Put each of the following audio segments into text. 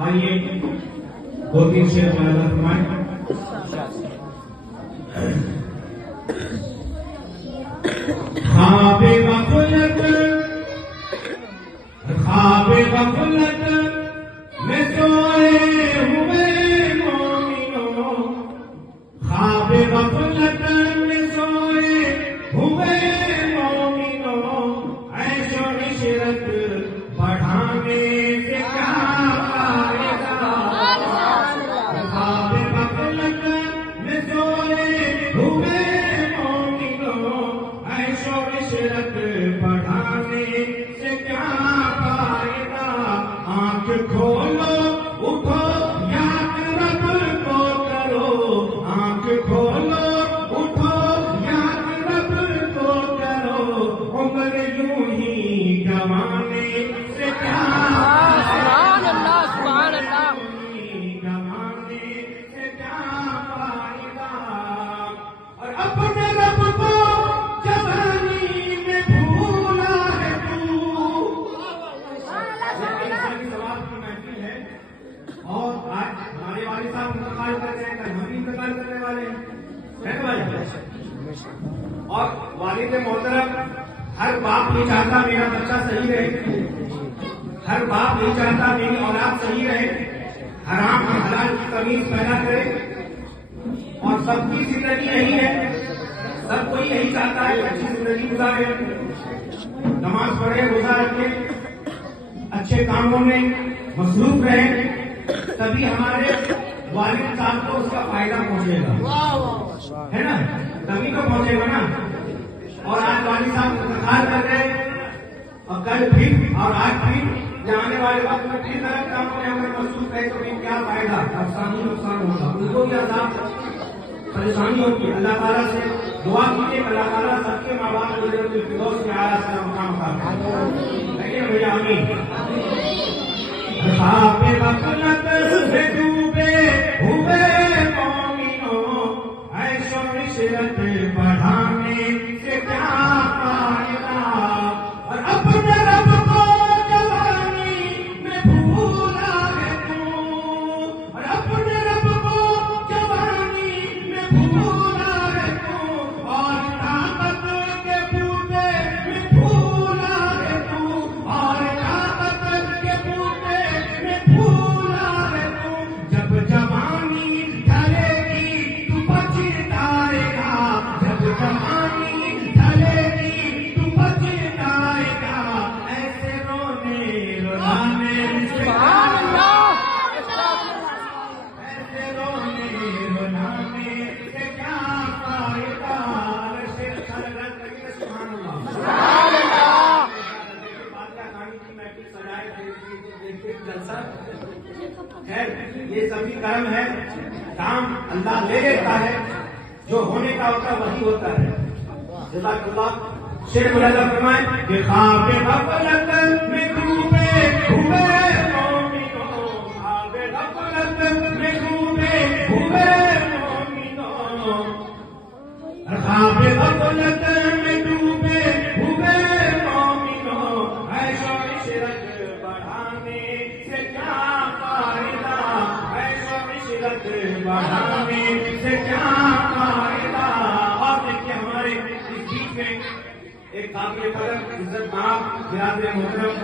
آئیے دو تین شعر ملاحظہ فرمائیں. خواب غفلت میں سوئے ہوئے مومنوں، خواب غفلت میں سوئے ہوئے مومنوں، عیش و عشرت بڑھانے سے کیا فائدہ. خواب غفلت میں سوئے ہوئے مومنوں، عیش و عشرت بڑھانے سے کیا فائدہ. آنکھ کھولو اٹھو یاد رب کو کرو، آنکھ کھولو اٹھو یاد رب کو کرو، عمر یوں ہی گنوانے سے کیا سبحان اللہ سبحان اللہ. گنوانے سے کیا فائدہ. اور اپنے رب کو جوانی میں بھولا ہے تو. اور آج ہمارے والد صاحب انتقال کر رہے ہیں، کل ہم بھی انتقال کرنے والے ہیں. اور والد محترم، ہر باپ نہیں چاہتا میرا بچہ صحیح رہے، ہر باپ نہیں چاہتا میری اولاد صحیح رہے، حرام اور حلال کی تمیز پیدا کرے. اور سب کی زندگی یہی ہے، سب کوئی یہی چاہتا ہے کہ اچھی زندگی گزارے، نماز پڑھے، روزہ رکھے، اچھے کاموں میں مصروف رہیں، تبھی ہمارے والد صاحب کو اس کا فائدہ پہنچے گا، ہے نا؟ تبھی تو پہنچے گا نا. اور آج والد صاحب انتقال کر گئے، اور کل پھر اور آج پھر جانے والے وقت میں پھر غلط کاموں میں ہمیں مصروف ہے، تو پھر کیا فائدہ؟ افسانی نقصان ہوگا، ان کو بھی عذاب پریشانی ہوگی. اللہ تعالیٰ سے دعا کیجیے، اللہ تعالیٰ سب کے ماں باپ کو جنت الفردوس میں اعلیٰ سے مقام عطا فرمائے. لیکن بھیا آمین. خواب غفلت میں ڈوبے ہوئے مومنوں، عیش و عشرت بڑھانے سے کیا فائدہ. اور اپنے رب کو جوانی میں بھولا ہے تو، اور اپنے رب کو جوانی میں بھولا ہے تو، اور طاقت کے بوتے میں بھولا ہے تو، اور طاقت کے بوتے میں بھولا ہے تو. جب جوانی ڈھلے گی تو پچھتائے گا، جب جوانی ڈھلے گی تو پچھتائے گا. ایسے رونے رلانے سے سبحان اللہ. ایسے رونے رلانے سے کیا فائدہ. شیر اچھا لگ رہا ہے تو سبحان اللہ. سبحان اللہ. بادشاہ خانی کی محفل سجائے دیکھتے جلسہ. خیر یہ سبھی کرم ہے، کام اللہ لے لیتا ہے، جو ہونے کا ہوتا وہی ہوتا ہے. جزاک اللہ. شیر ملاحظہ فرمائیں کہ خواب غفلت میں ڈوبے ہوئے مومنوں، خواب غفلت میں ڈوبے ہوئے مومنوں، خواب غفلت میں ڈوبے ہوئے مومنوں، عیش و عشرت بڑھانے سے کیا فائدہ. عیش و عشرت بڑھانے سے کیا فائدہ. اور دیکھیے ہمارے اس بیچ میں ایک قابل قدر عزت مآب جناب محترم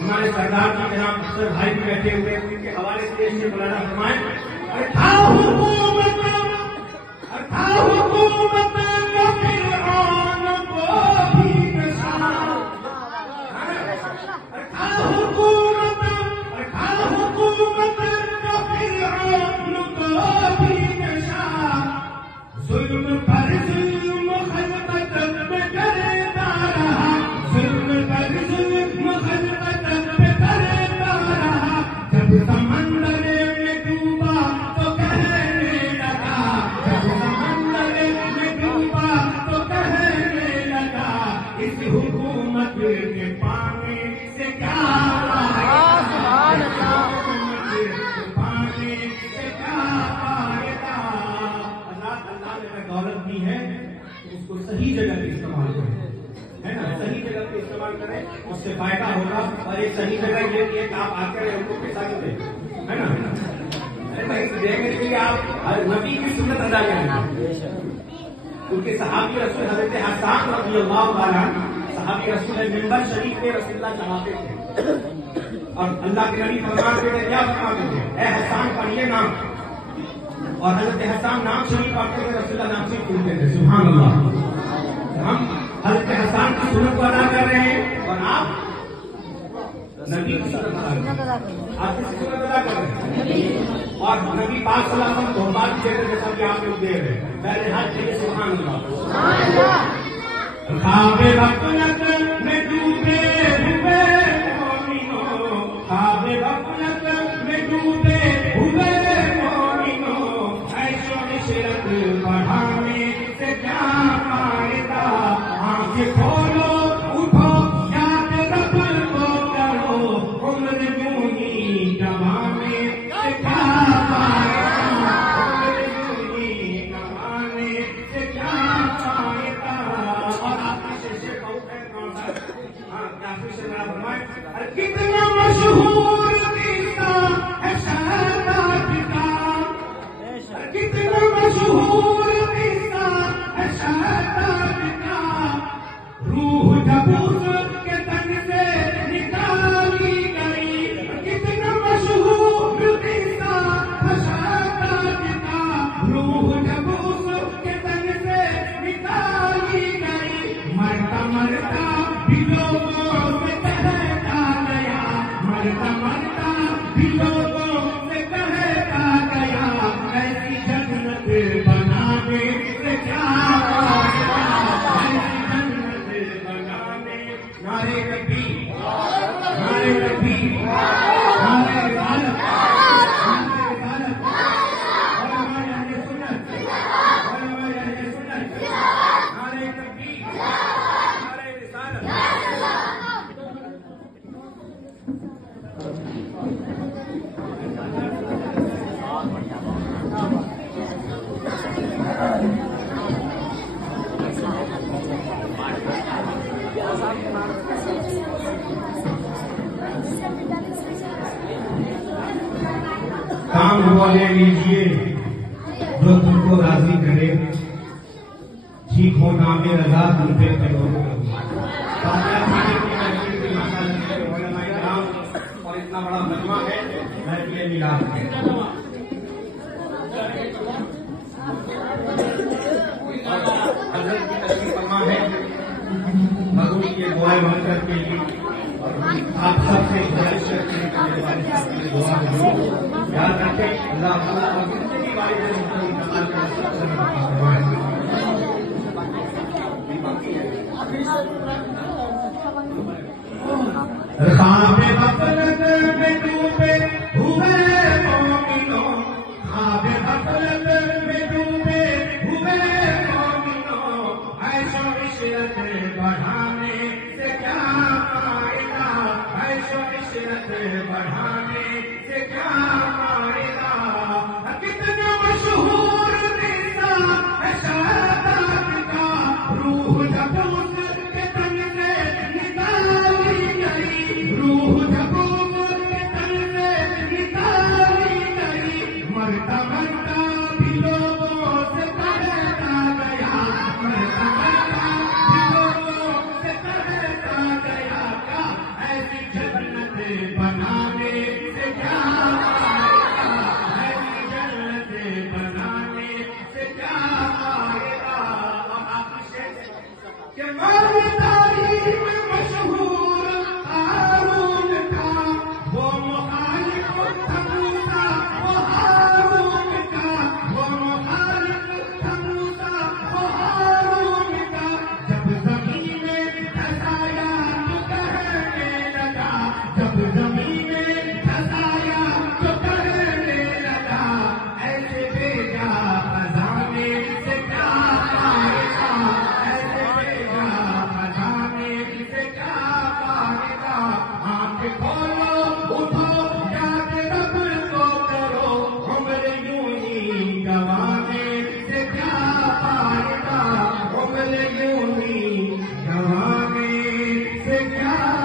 ہمارے سردار جی جناب افسر بھائی بھی بیٹھے ہوئے، ان کے حوالے سے اس سے مولانا فرمائیں. حکومت کا فرعون کو بھی نشہ، حکومت کا فرعون کو بھی نشہ، ظلم پر ظلم خلقت میں کرتا رہا، ظلم پر ظلم خلقت میں کرتا رہا. جب سمندر میں ڈوبا تو کہنے لگا، جب سمندر میں ڈوبا صحیح جگہ پہ استعمال کریں، اس سے فائدہ ہوگا. اور ایک صحیح جگہ یہ کہ آپ آ کر ان کو پیسہ کیوں دیں، ہے نا؟ ارے بھائی دیکھنے کے لیے آپ نبی کی سنت ادا کریں. کیونکہ صحابی رسول حضرت حسان رضی اللہ عنہ صحابی رسول ممبر شریف پہ رسول اللہ چڑھاتے تھے اور اللہ کے نبی فرماتے تھے، کیا فرماتے تھے؟ اے حسان پڑھیے نام. اور حضرت حسان نام شریف پڑھتے تھے، رسول اللہ نام شریف پڑھتے تھے. سبحان اللہ. ہم حضرت حسان کی سنت کو ادا کر رہے ہیں اور آپ نبی کی سنت ادا کر رہے ہیں. آپ کس کی سنت ادا کر رہے ہیں؟ اور نبی پاک صلی اللہ علیہ وسلم تحفات دیتے جیسا کہ آپ لوگ دے رہے ہیں. پہلے ہاتھ چاہیے. سبحان اللہ. خواب غفلت میں ڈوبے ہوئے مومنوں، خواب غفلت میں ڈوبے ہوئے مومنوں، عیش و عشرت بڑھانے سے کیا فائدہ؟ آنکھ کھولو اٹھو یاد رب کو کرو، عمر یوں ہی گنوانے سے کیا فائدہ؟ عمر یوں ہی گنوانے سے کیا فائدہ؟ اور آپ کی شیشے بہت ہے کون سا؟ ہاں کافی سے بڑا فرمائے. کتنا مشہور قصہ ہے شہادت کا، کتنا مشہور قصہ ہے شہادت کا، روح جب اس کے تن سے نکالی گئی. کتنا مشہور قصہ ہے شہادت کا، روح جب اس کے تن سے نکالی گئی. مرتا مرتا بھی لوگوں سے کہتا گیا، مرتا مرتا بھی لوگوں سے کہتا گیا، ایسی جنت بنانے سے کیا فائدہ؟ ایسی جنت بنانے. نعرے تکبیر، نعرے تکبیر، نعرے رسالت، نعرے رسالت. علماء اہل سنت، علماء اہل سنت. نعرے تکبیر، نعرے رسالت. کام وہ لے لیجیے جو تم کو راضی کرے، ٹھیک ہو نام رضا تم پہ کرو. اور اتنا بڑا مجمع ہے محفل میلاد ہے. حضرت کی تشریف فرما ہے مغرب کے دعائیں برکت کے لیے. آپ سب سے گزارش کرتے ہیں کہ میرے والد صاحب کے لیے دعا کرو. یاد رکھیں اللہ تعالیٰ اور جتنے بھی والدین ان کو انتقال کر سب سے فرمائے. خواب غفلت میں ڈوبے ہوئے مومنوں، خواب غفلت میں ڈوبے ہوئے مومنوں، عیش و عشرت بڑھانے سے کیا فائدہ؟ عیش و عشرت بڑھانے سے کیا فائدہ؟ کتنا مشہور قصہ ہے شہادت کا، روح جب اس کے تن سے نکالی گئی، روح جب اس کے تن سے نکالی گئی. مرتا مرتا بھی لوگوں سے کہتا گیا، مرتا مرتا بھی لوگوں سے کہتا گیا، کیا ایسی جنت بنانے سے کیا فائدہ؟ ایسی جنت بنانے سے کیا فائدہ؟ اور آپ کی شیخ کہ مر تاریخ میں مشہور ہارون تھا، وہ مخالف تھا موسیٰ، وہ ہارون تھا، وہ سے کیا